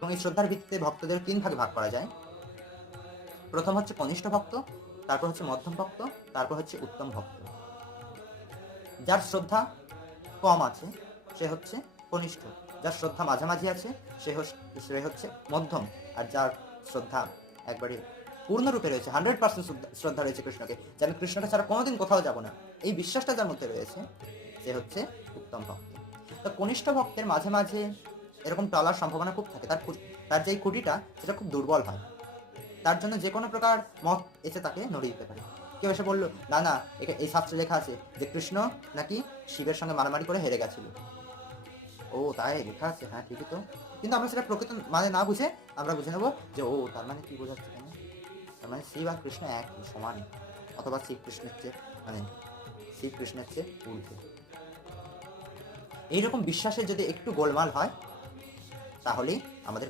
এবং এই শ্রদ্ধার ভিত্তিতে ভক্তদের তিন ভাগে ভাগ করা যায়। প্রথম হচ্ছে কনিষ্ঠ ভক্ত, তারপর হচ্ছে মধ্যম ভক্ত, তারপর হচ্ছে উত্তম ভক্ত। যার শ্রদ্ধা কম আছে, সে হচ্ছে কনিষ্ঠ। যার শ্রদ্ধা মাঝামাঝি আছে, সে সে হচ্ছে মধ্যম। আর যার শ্রদ্ধা একবারে পূর্ণরূপে রয়েছে, হান্ড্রেড পার্সেন্ট শ্রদ্ধা রয়েছে কৃষ্ণকে, যে আমি কৃষ্ণকে ছাড়া কোনোদিন কোথাও যাব না। এই বিশ্বাসটা যার মধ্যে রয়েছে, সে হচ্ছে উত্তম ভক্ত। তো কনিষ্ঠ ভক্তের মাঝে মাঝে এরকম টলার সম্ভাবনা খুব থাকে। তার তার যে খুঁটিটা, সেটা খুব দুর্বল হয়। তার জন্য যে কোনো প্রকার মত এসে তাকে নড়িয়ে দিতে পারে। কেউ এসে বলল, না না এটা এই শাস্ত্রে লেখা আছে যে কৃষ্ণ নাকি শিবের সঙ্গে মারামারি করে হেরে গেছিল। ও, তাই লেখা আছে হ্যাঁ ঠিকই তো। কিন্তু আমরা সেটা প্রকৃত মানে না বুঝে আমরা বুঝে নেব যে, ও, তার মানে কি বোঝাচ্ছে কেন? তার মানে শিব আর কৃষ্ণ এক, সমান। অথবা শিব কৃষ্ণের চেয়ে মানে শিব কৃষ্ণের চেয়ে উল্টে। এইরকম বিশ্বাসে যদি একটু গোলমাল হয় তাহলেই আমাদের